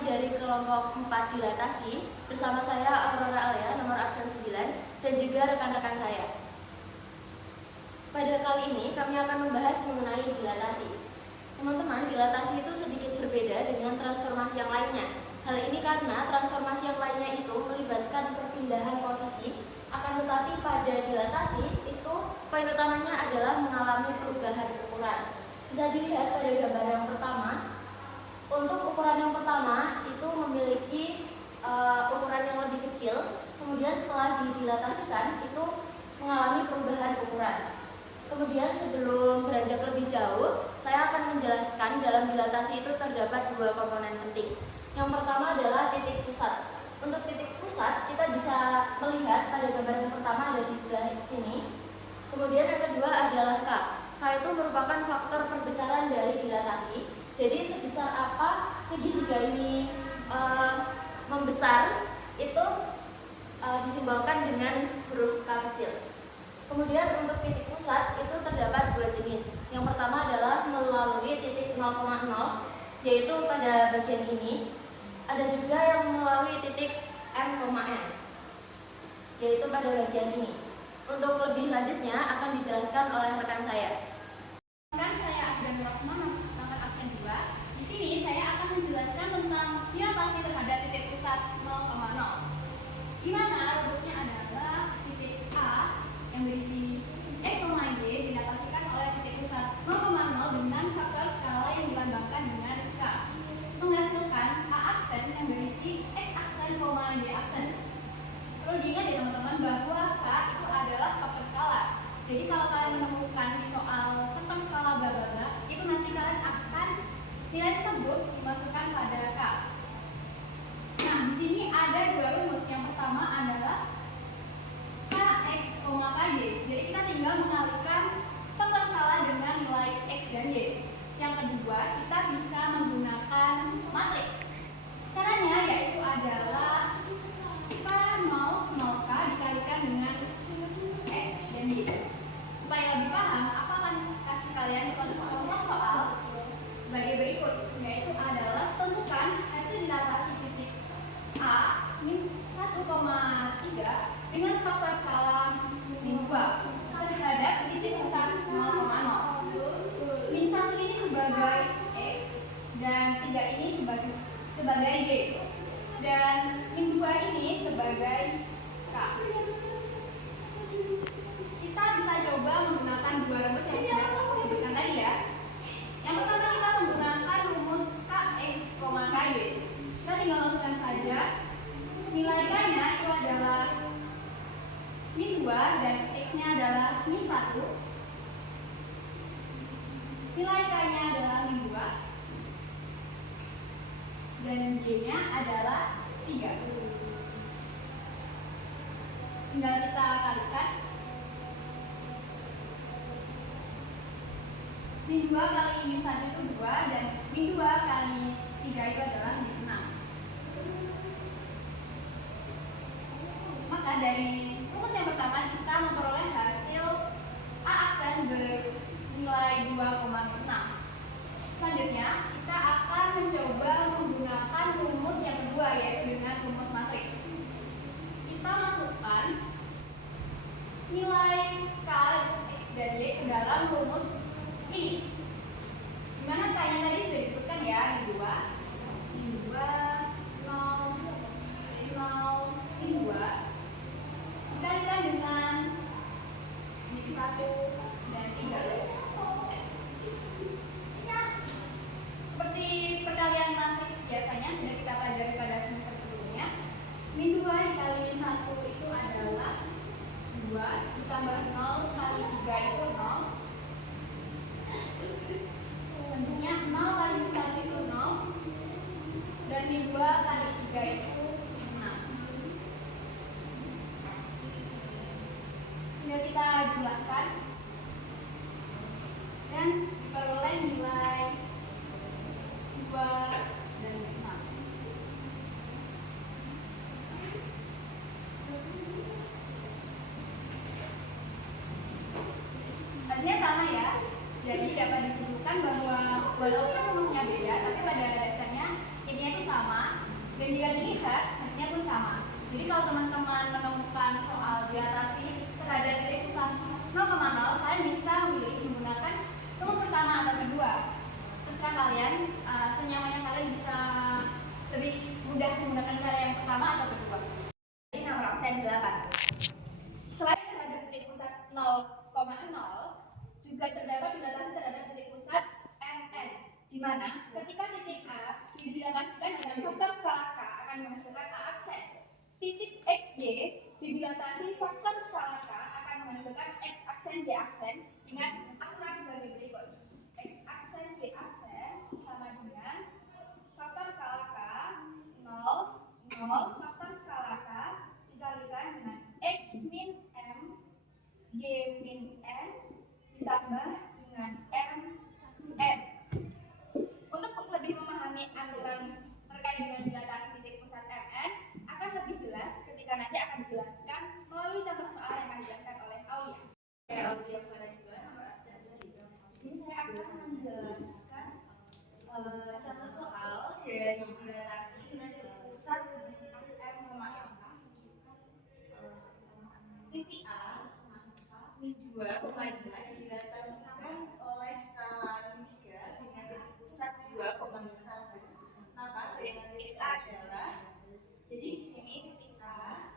kami dari kelompok 4 dilatasi bersama saya Aurora Alia, nomor absen 9, dan juga rekan-rekan saya. Pada kali ini kami akan membahas mengenai dilatasi. Teman-teman, dilatasi itu sedikit berbeda dengan transformasi yang lainnya. Hal ini karena transformasi yang lainnya itu melibatkan perpindahan posisi, akan tetapi pada dilatasi itu poin utamanya adalah mengalami perubahan ukuran. Bisa dilihat pada gambar yang pertama. Untuk ukuran yang pertama itu memiliki ukuran yang lebih kecil, kemudian setelah didilatasikan itu mengalami perubahan ukuran. Kemudian sebelum beranjak lebih jauh, saya akan menjelaskan dalam dilatasi itu terdapat dua komponen penting. Yang pertama adalah titik pusat. Untuk titik pusat kita bisa melihat pada gambar yang pertama ada di sebelah sini. Kemudian yang kedua adalah K. K itu merupakan faktor perbesaran dari dilatasi. Jadi sebesar apa segitiga ini membesar itu disimbolkan dengan huruf K kecil. Kemudian untuk titik pusat itu terdapat dua jenis. Yang pertama adalah melalui titik 0,0 yaitu pada bagian ini. Ada juga yang melalui titik M,N yaitu pada bagian ini. Untuk lebih lanjutnya akan dijelaskan oleh rekan saya. Saya Afgan Rahman, nomor absen 2. Di sini saya akan menjelaskan tentang dilatasi terhadap titik pusat 0,0. Di mana rumusnya adalah titik A yang berisi X, Y dilatasikan oleh titik pusat 0,0 dengan faktor skala yang dilambangkan dengan K, menghasilkan A aksen yang berisi X aksen, Y aksen. Perlu diingat ya teman-teman bahwa K itu adalah faktor skala. Jadi kalau kalian menemukan di soal tentang skala bla bla bla, itu nanti kalian akan nilai tersebut dimasukkan pada K. Nah, di sini ada dua rumus. Yang pertama adalah Kx, Ky. Jadi kita tinggal mengalihkan faktor skala dengan nilai X dan Y. Yang kedua, kita bisa menggunakan matriks. Caranya yaitu adalah K0, 0K dikalikan dengan X dan Y. Supaya lebih paham, aku akan kasih kalian contoh soal sebagai berikut, yaitu adalah tentukan hasil dilatasi titik A min 1,3 dengan faktor skala min 2 terhadap titik pusat 0,0. Min 1 ini sebagai X dan 3 ini sebagai Y dan min 2 ini sebagai K. Kita bisa coba menggunakan dua rumus yang sudah aku sebutkan tadi ya. Yang pertama kita menggunakan rumus Kx, Ky. Kita tinggal masukkan saja nilai K-nya itu adalah min 2 dan X-nya adalah min 1. Nilai K-nya adalah min 2 dan Y-nya adalah 3. Tinggal kita kalikan. Min 2 kali min 1 itu 2 dan min 2 kali 3 itu adalah min 6. Maka dari rumus yang pertama kita memperoleh hasil A aksen bernilai 2,6. Selanjutnya kita akan mencoba menggunakan rumus yang kedua yaitu dengan rumus matriks. Kita masukkan nilai K, X, dan Y ke dalam rumus ini. Dimana K-nya tadi sudah disebutkan ya, min 2, 0, 0, min 2 dikalikan dengan min 1 dan 3. Seperti perkalian matriks biasanya sudah kita pelajari pada semester sebelumnya. Min 2 dikali min 1 itu adalah 2 ditambah 0 kali 3 itu 0. Tentunya 0 kali min 1 itu 0 dan min 2 kali 3 itu 6. Tinggal kita jumlahkan dan diperoleh nilai 2 dan 6. Hasilnya sama ya. Jadi dapat disimpulkan bahwa walaupun rumusnya beda, tapi pada dasarnya intinya itu sama, dan jika dilihat hasilnya pun sama. Jadi kalau teman-teman menemukan soal dilatasi terhadap titik pusat 0,0, kalian bisa memilih menggunakan rumus pertama atau kedua. Terserah kalian, senyamannya kalian bisa lebih mudah menggunakan cara yang pertama atau kedua. Ini nomor absen 8. Selain terhadap titik pusat 0,0, juga terdapat dilatasi terhadap titik pusat MN, di mana ketika titik A didilatasikan dengan faktor skala K akan menghasilkan A aksen. Titik XY didilatasi faktor skala K akan menghasilkan X aksen Y aksen dengan aturan sebagai berikut. X aksen Y aksen sama dengan faktor skala K 0, faktor skala K dikalikan dengan X min M Y min N ditambah dengan M N. Untuk lebih memahami aturan terkait dengan dilatasi titik pusat MN akan lebih jelas ketika nanti akan dijelaskan melalui contoh soal yang akan dijelaskan oleh Aulia. Aulia pada juga nomor absen 7. Di sini saya akan menjelaskan Contoh soal dari dilatasi dengan titik pusat M, titik A min 2,2 didilatasikan oleh skala min 3 dengan titik pusat 2,1. Maka dengan titik A adalah, jadi di sini titik A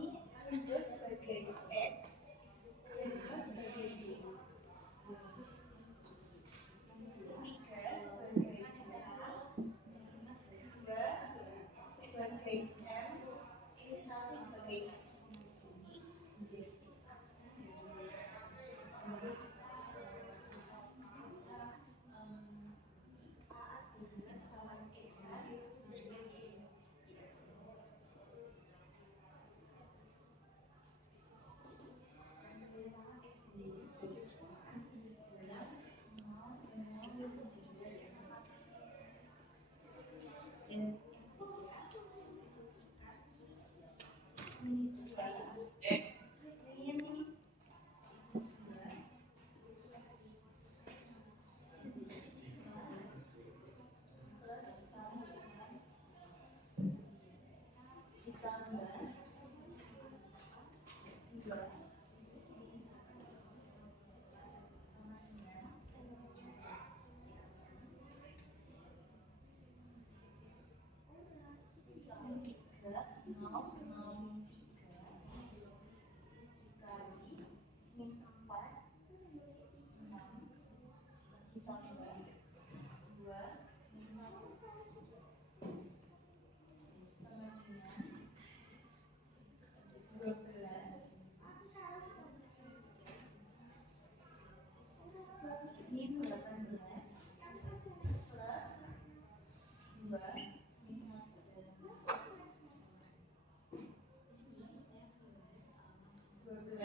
ini muncul sebagai X dan ini sebagai Y. 3 sebagai A, 2 sebagai M, ini 1 sebagai X.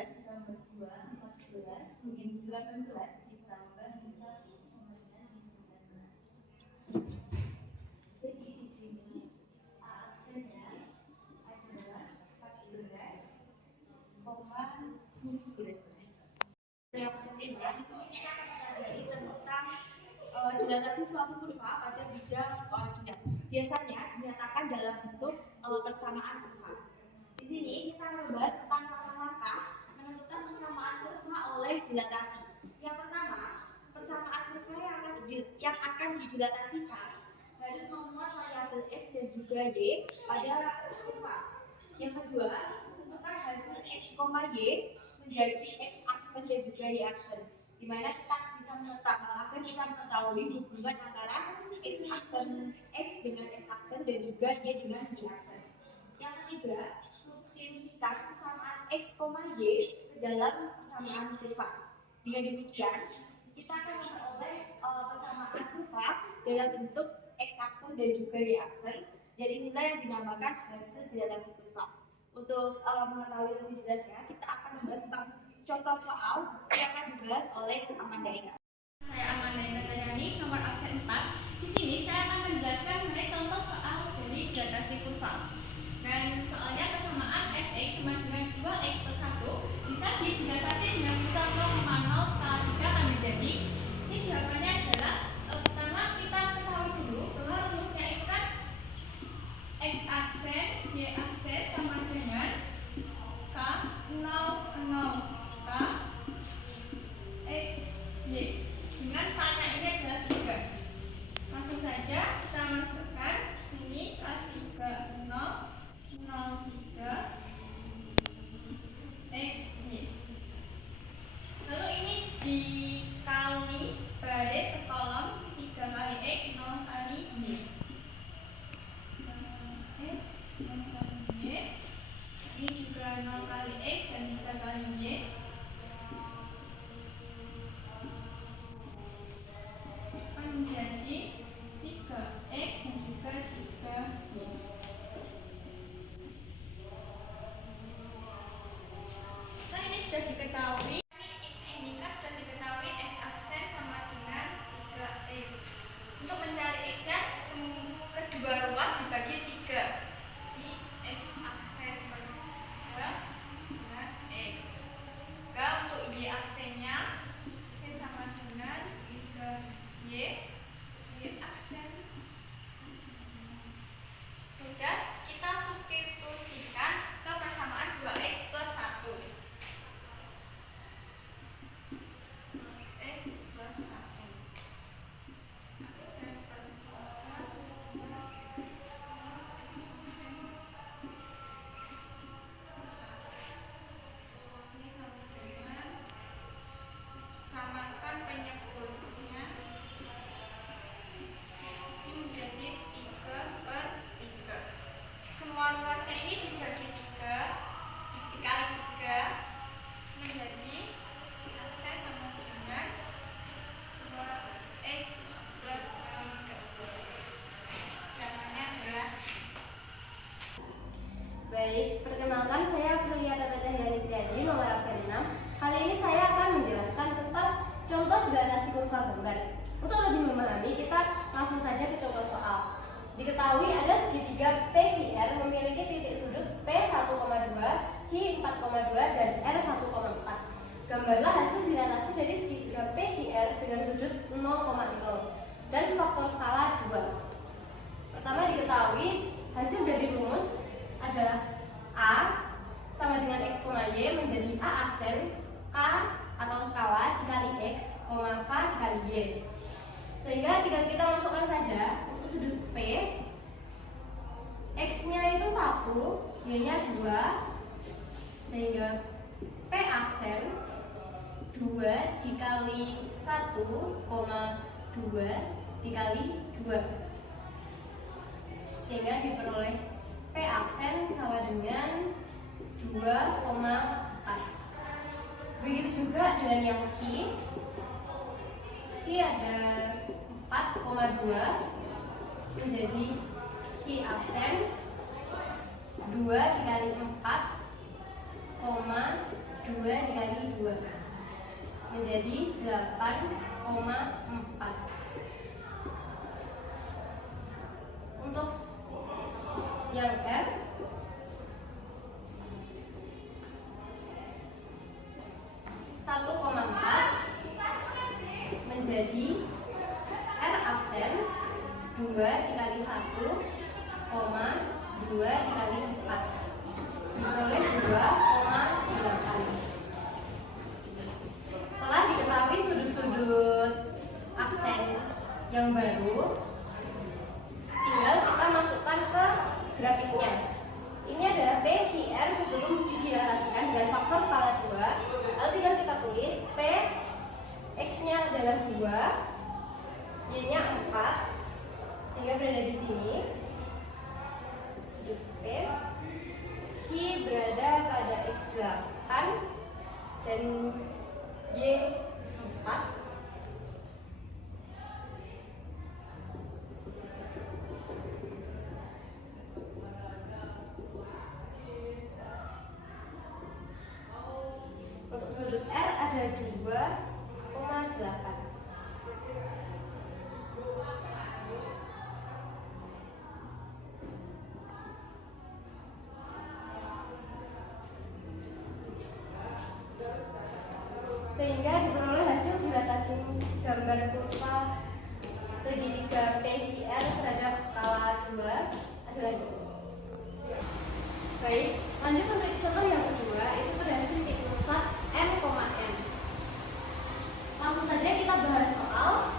Ditambah 2, 14, min 18 ditambah min 1 sama dengan min 19. Jadi di sini A aksennya adalah 14, min 19. Yang selanjutnya, di sini kita akan mempelajari tentang dilatasi suatu kurva pada bidang koordinat. Biasanya dinyatakan dalam bentuk persamaan kurva. Di sini kita akan membahas tentang langkah-langkah menentukan persamaan kurva oleh dilatasi. Yang pertama, persamaan kurva yang akan didilatasikan harus memuat variabel x dan juga y pada kurva. Yang kedua, tentukan hasil x, y menjadi x aksen dan juga y aksen, di mana kita bisa akan kita mengetahui hubungan antara x aksen x dengan x aksen dan juga y dengan y aksen. Yang ketiga, substitusikan persamaan x, y dalam persamaan kurva. Dengan demikian, kita akan memperoleh persamaan kurva dalam bentuk x aksen dan juga y aksen, dan inilah yang dinamakan hasil dilatasi kurva. Untuk mengetahui lebih jelasnya, kita akan membahas tentang contoh soal yang akan dibahas oleh Amanda Eka. Saya Amanda Eka Cahyani, nomor absen 4. Di sini saya akan menjelaskan mengenai contoh soal dari dilatasi kurva. Dan soalnya persamaan fx sama dengan 2x plus 1 jika didilatasi dengan pusat 0,0 skala 3 akan menjadi. Ini jawabannya adalah pertama kita ketahui dulu bahwa rumusnya itu kan kurva gambar. Untuk lebih memahami, kita langsung saja ke contoh soal. Diketahui ada segitiga PQR memiliki titik sudut P1,2, Q4,2, dan R1,4. Gambarlah hasil dilatasi dari segitiga PQR dengan sudut 0,0 dan faktor skala 2. Pertama, diketahui hasil dari rumus adalah A sama dengan X, Y menjadi A aksen, K atau skala dikali X, K dikali Y. Sehingga tinggal kita masukkan saja untuk sudut P, X-nya itu 1, Y-nya 2, sehingga P aksen 2 dikali 1, 2 dikali 2, sehingga diperoleh P aksen sama dengan 2,4. Begitu juga dengan yang Q ada 4,2 menjadi Q aksen 2 dikali 4, 2 dikali 2 menjadi 8,4. Untuk yang R menjadi R aksen 2 dikali 1, 2 dikali 4 diperoleh 2,8. Setelah diketahui sudut-sudut aksen yang baru, tinggal kita masukkan ke grafiknya. Ini adalah PQR sebelum didilatasikan dengan faktor skala 2. Lalu tinggal kita tulis P, X-nya adalah 2, Y-nya 4, sehingga berada di sini. Sudut P, Q berada pada X8 dan Y4. Untuk sudut R ada 2,8. Sehingga diperoleh hasil dilatasi gambar kurva segitiga PQR terhadap skala 2 adalah ini. Baik, lanjut untuk contoh yang kedua, itu terhadap titik pusat M, N. Langsung saja kita bahas soal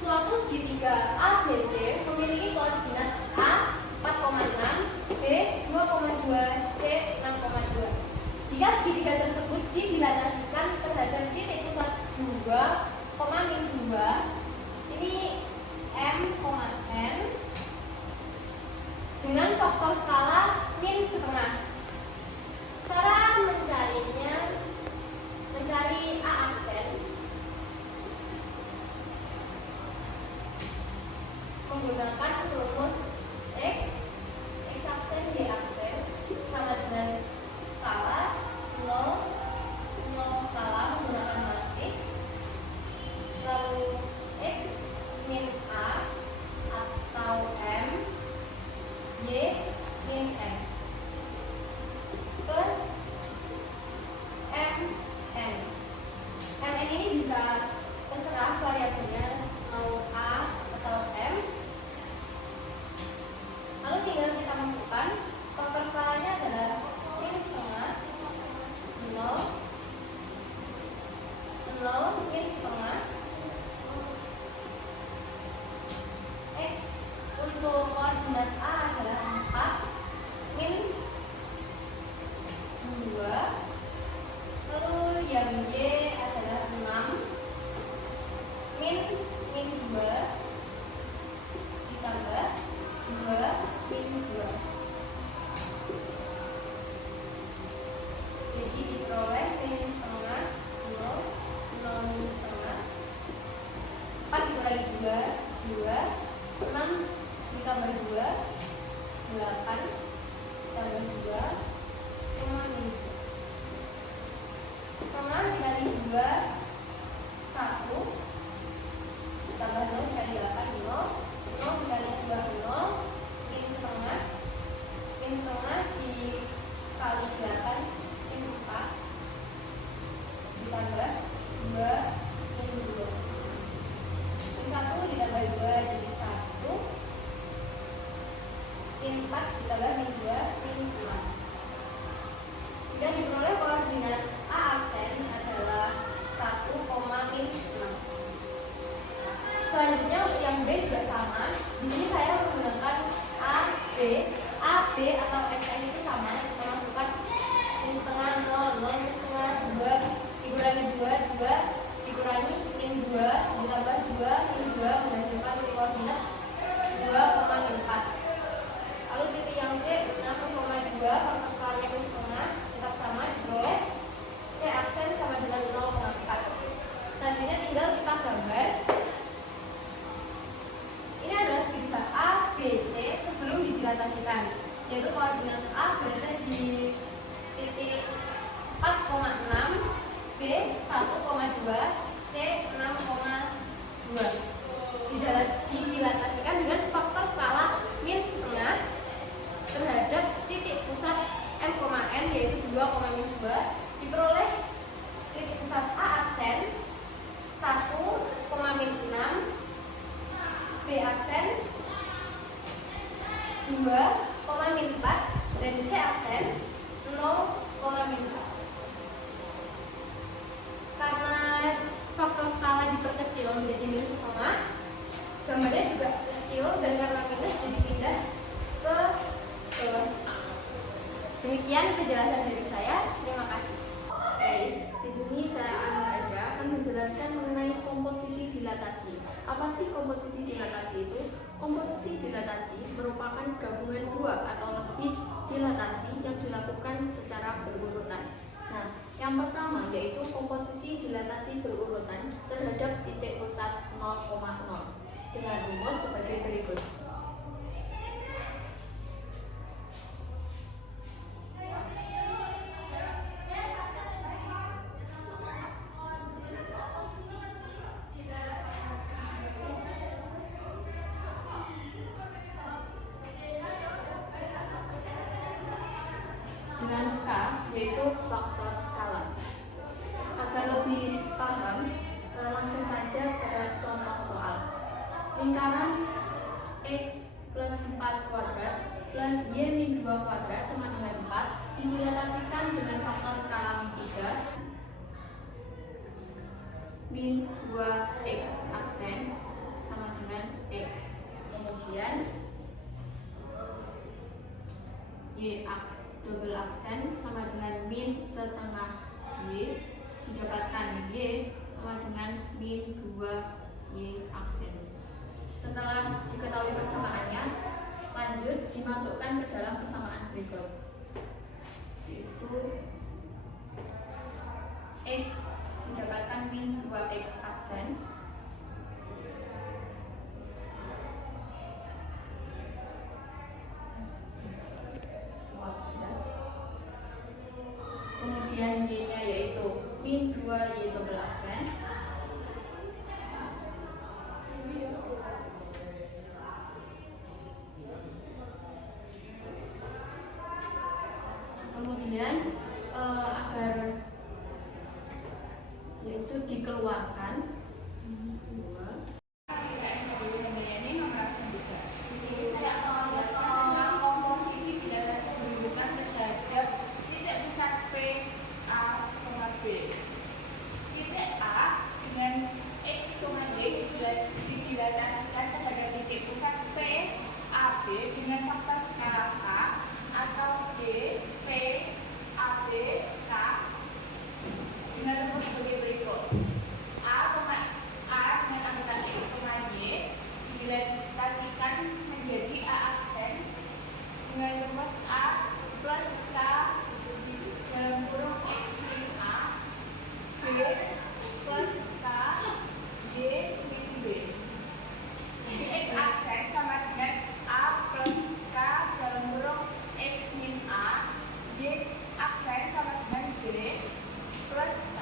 suatu segitiga ABC memiliki koordinat A 4,6, B 2,2, C 6,2. Jika segitiga tersebut didilatasikan terhadap titik pusat 2, min 2, ini M, N dengan faktor skala min setengah. Cara mencarinya, mencari A aksen menggunakan rumus X aksen, Y aksen sama dengan skala 0, skala menggunakan matriks, lalu X min A atau M, Y min M plus MN. MN ini bisa terserah variabelnya mau A atau M. Lalu tinggal kita masukkan faktor skalanya adalah min setengah 0, min setengah X untuk koordinat A adalah 4, min 2, lalu yang Y adalah 6, min 2 ditambah 2 min 2. Jadi diperoleh min setengah 0 min setengah 4 dikurangi 2, 6 ditambah 2, 8 ditambah 2, min 2. Setengah dikali 2, 1, min 4 ditambah min 2 min 2. Jika diperoleh koordinat A aksen adalah 1, min 6. Selanjutnya untuk yang B juga sama. Di sini saya menggunakan AB atau XN itu sama. Kita masukkan min setengah 0, 0 min setengah 2 dikurangi 2, 2 dikurangi min 2 ditambah 2 min 2 menghasilkan koordinat 2, min 4. Lalu titik yang C 6,2 faktor skalanya min setengah tetap sama diperoleh C aksen sama dengan 0,4. Selanjutnya tinggal kita gambar. Ini adalah segitiga A, B, C sebelum didilatasikan, yaitu koordinat A berada di titik 4,6, B 1,2, C 6,2. Didilatasikan dengan faktor skala min setengah terhadap titik pusat M,N yaitu 2, min 2 diperoleh titik pusat A aksen 1, min 6, B aksen 2, min 4 dan C aksen 0, min 4. Karena faktor skala diperkecil menjadi min setengah, gambarnya juga kecil dan karena minus jadi pindah ke bawah. Demikian penjelasan dari saya. Terima kasih. Baik, di sini saya Anur Eda akan menjelaskan mengenai komposisi dilatasi. Apa sih komposisi dilatasi itu? Komposisi dilatasi merupakan gabungan dua atau lebih dilatasi yang dilakukan secara berurutan. Nah, yang pertama yaitu komposisi dilatasi berurutan terhadap titik pusat 0,0 dengan rumus sebagai berikut. Dengan K yaitu faktor skala. Agar lebih paham, langsung saja pada contoh soal. Lingkaran X plus 4 kuadrat plus Y min 2 kuadrat sama dengan 4 didilatasikan dengan faktor skala min 3 min 2x aksen sama dengan x. Kemudian Y double aksen sama dengan min setengah Y didapatkan Y sama dengan min 2y aksen. Setelah diketahui persamaannya, lanjut dimasukkan ke dalam persamaan berikut, yaitu X didapatkan min 2x aksen kemudian Y-nya yaitu min 2y double aksen kemudian agar yaitu dikeluarkan didilatasikan terhadap titik pusat P, AB dengan faktor skala K atau D, P, AB, K dengan rumus sebagai berikut. A dengan angka X, Y didilatasikan menjadi A aksen dengan rumus A plus K dalam kurung X min A, B plus K, Y min B. X aksen sama dengan A plus K dalam kurung X min A, Y aksen sama dengan B plus K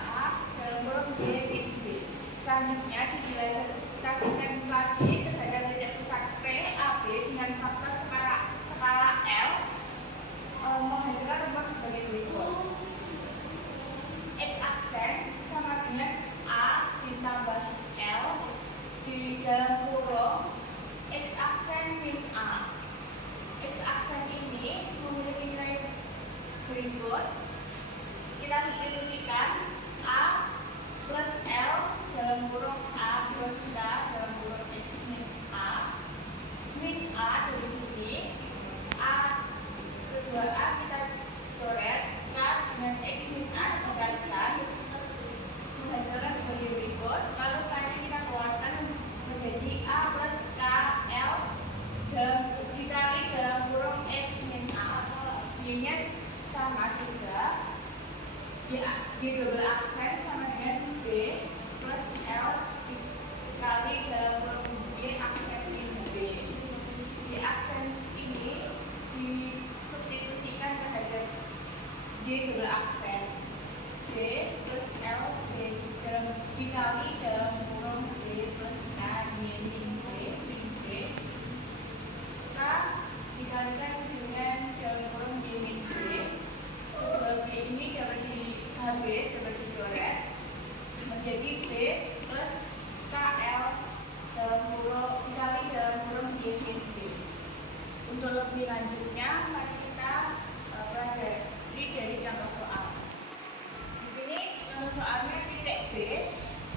dalam kurung Y min B. Selanjutnya didilatasikan lagi terhadap titik pusat P, AB dengan faktor skala L menghasilkan rumus sebagai berikut. X aksen sama dengan A ditambah L di dalam kurung X aksen min A. X X aksen ini memiliki nilai berikut. Kita distribusikan A plus L dalam kurung A plus K dalam kurung X min A dari sini. A kedua A kita coret, K dengan X min A dikalikan menghasilkan sebagai berikut. Lalu K ini kita keluarkan menjadi A plus K L dikali dalam kurung X min A. Y-nya sama juga, D double aksen sama dengan B plus L dikali dalam kurung Y aksen min B. D aksen ini disubstitusikan terhadap D double aksen D plus L D dikali dalam kurung D plus K Y min B min B. K dikalikan dengan dalam kurung Y min B. Kedua B ini dapat dihabis, dapat dicoret menjadi B plus KL dalam kurung dikali dalam kurung Y min B. Untuk lebih lanjutnya, mari kita pelajari dari contoh soal. Di sini contoh soalnya titik B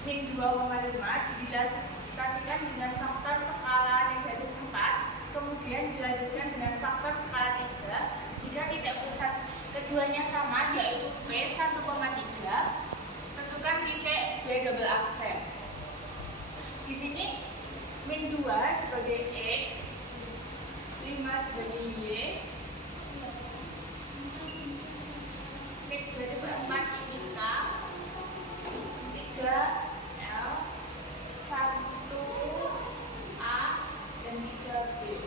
min 2,5 dijelaskan dengan faktor skala negatif 4, kemudian dilanjutkan dengan faktor skala 3 jika titik pusat keduanya sama, yaitu P 1,3. Tentukan titik B double aksen. Di sini min 2 sebagai X, 5 sebagai Y, titik 4 ini K, 3 L, 1 A, dan 3 B.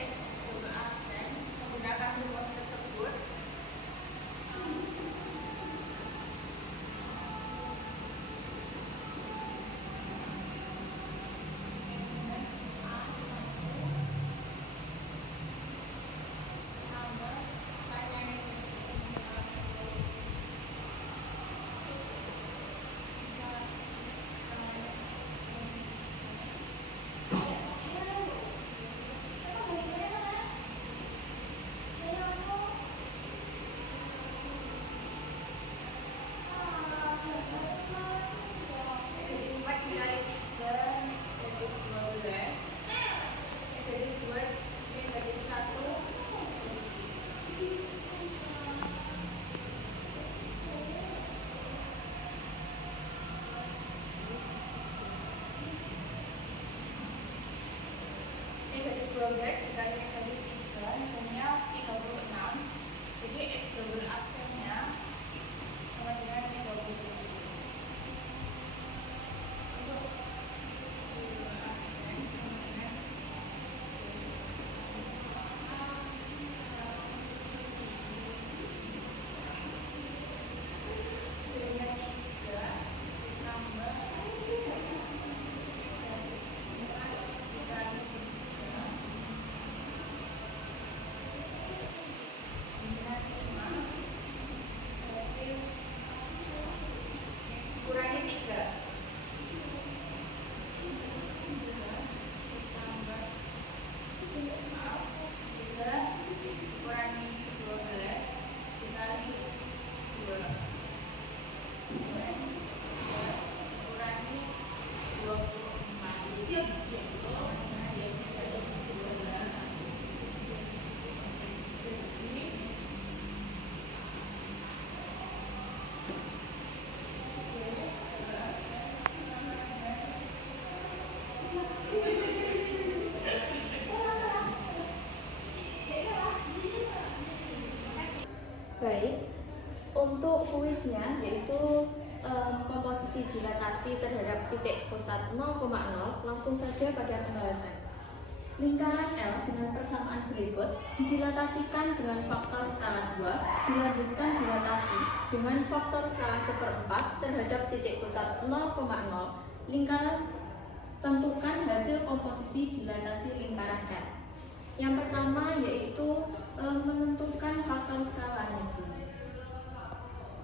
X double aksen menggunakan rumus tersebut. Progres dikalikan dari 3 misalnya 36, jadi X double aksennya sama dengan 37. Untuk double aksen sama dengan dengan 3 ditambah kurangi 3 kurangi 12 dikali 2 kurangi 24. Baik, untuk kuisnya yaitu komposisi dilatasi terhadap titik pusat 0,0, langsung saja pada pembahasan. Lingkaran L dengan persamaan berikut didilatasikan dengan faktor skala 2, dilanjutkan dilatasi dengan faktor skala 1/4 terhadap titik pusat 0,0. Lingkaran, tentukan hasil komposisi dilatasi lingkaran L. Yang pertama yaitu menentukan faktor skalanya.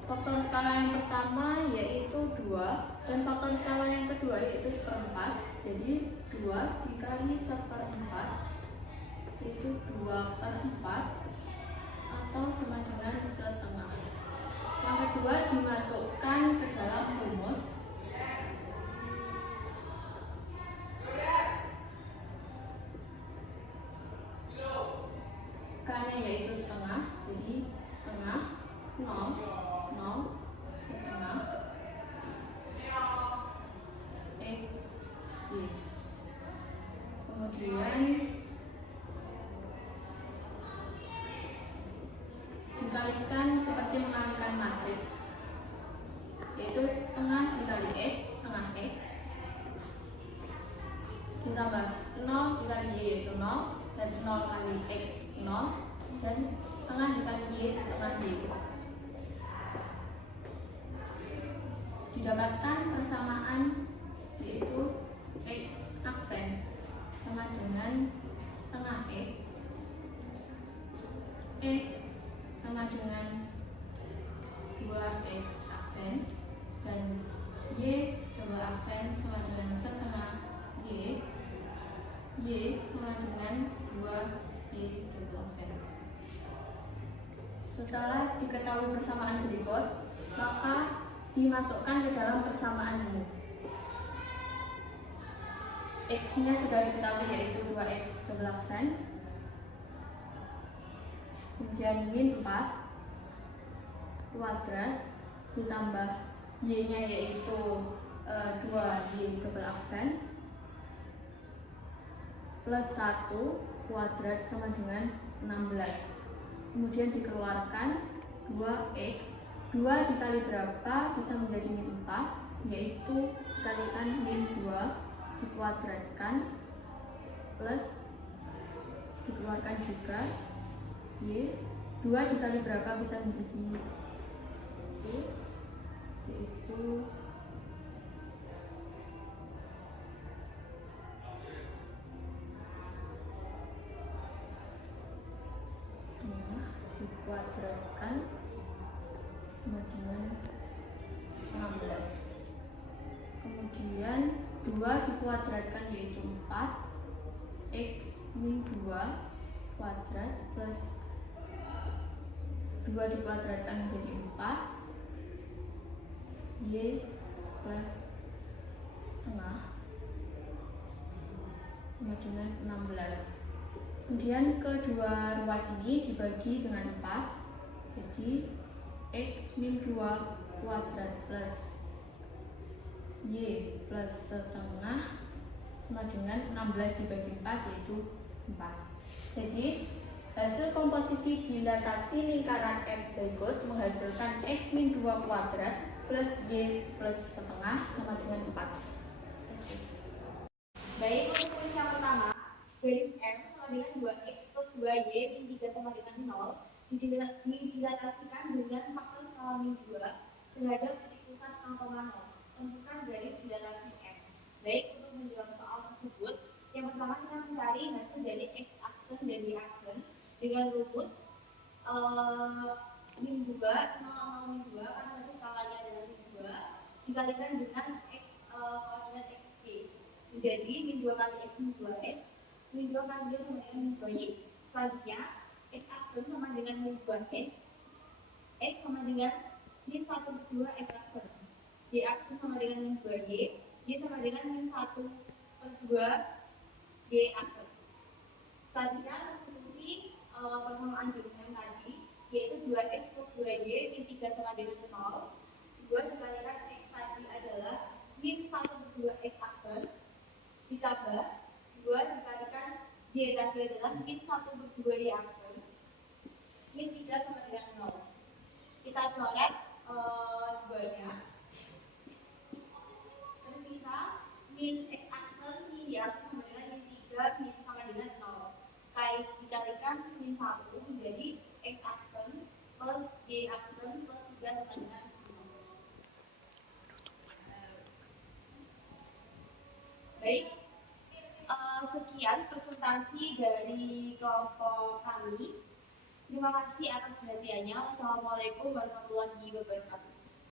Faktor skala yang pertama yaitu 2 dan faktor skala yang kedua yaitu 1/4. Jadi 2 dikali 1/4 itu 2/4 atau sama dengan setengah. Yang kedua dimasukkan ke dalam rumus. K-nya yaitu setengah, jadi setengah 0, 0, setengah X, Y. Kemudian dikalikan seperti mengalikan matriks, yaitu setengah dikali X, setengah X, ditambah 0 dikali Y yaitu 0, dan 0 kali X 0, dan setengah dikali Y setengah Y. Didapatkan persamaan yaitu X aksen sama dengan setengah X, sama dengan 2X aksen, dan Y double aksen sama dengan setengah Y, Y sama dengan 2Y double aksen. Setelah diketahui persamaan berikut, maka dimasukkan ke dalam persamaanmu. X-nya sudah diketahui yaitu 2X double aksen, kemudian min 4 kuadrat ditambah Y-nya yaitu 2Y double aksen plus 1 kuadrat sama dengan 16. Kemudian dikeluarkan 2X, 2 dikali berapa bisa menjadi min 4, yaitu dikalikan min 2 dikuadratkan plus dikeluarkan juga Y, 2 dikali berapa bisa menjadi 1, yaitu dikuadratkan sama dengan 16. Kemudian 2 dikuadratkan yaitu 4, X min 2 kuadrat plus 2 dikuadratkan menjadi 4, Y plus setengah sama dengan 16. Kemudian kedua ruas ini dibagi dengan 4, jadi X min 2 kuadrat plus Y plus setengah sama dengan 16 dibagi 4 yaitu 4. Jadi hasil komposisi dilatasi lingkaran M berikut menghasilkan X min 2 kuadrat plus Y plus setengah sama dengan 4. Baik, untuk tulis yang pertama, garis M sama dengan 2X plus 2Y min 3 sama dengan 0 didilatasikan dengan faktor skala min 2 terhadap titik pusat 0,0. Tentukan garis dilatasi M. Baik, untuk menjawab soal tersebut, yang pertama kita mencari hasil dari X aksen dan Y aksen dengan rumus min 2, 0, min 2, karena nanti skalanya adalah min 2, dikalikan dengan X koordinat XY. Jadi min 2 kali X min 2X, min 2 kali Y sama dengan min 2Y. Selanjutnya, X aksen sama dengan min 2X, X sama dengan min 1/2 X aksen, Y aksen sama dengan min 2Y, Y sama dengan min 1/2 Y aksen. Selanjutnya, substitusi persamaan garis M tadi, yaitu 2X plus 2Y min 3 sama dengan 0. 2 dikalikan X tadi adalah min 1/2 X aksen, ditambah 2 dikalikan Y tadi adalah min 1/2 Y aksen, min 3 sama dengan 0. Kita coret 2-nya. Tersisa min X aksen, min Y aksen sama dengan min 3, min sama dengan 0. Dikalikan min 1 menjadi X aksen plus Y aksen plus 3 sama dengan 0. Baik, sekian presentasi dari kelompok kami. Terima kasih atas perhatiannya. Wassalamualaikum warahmatullahi wabarakatuh.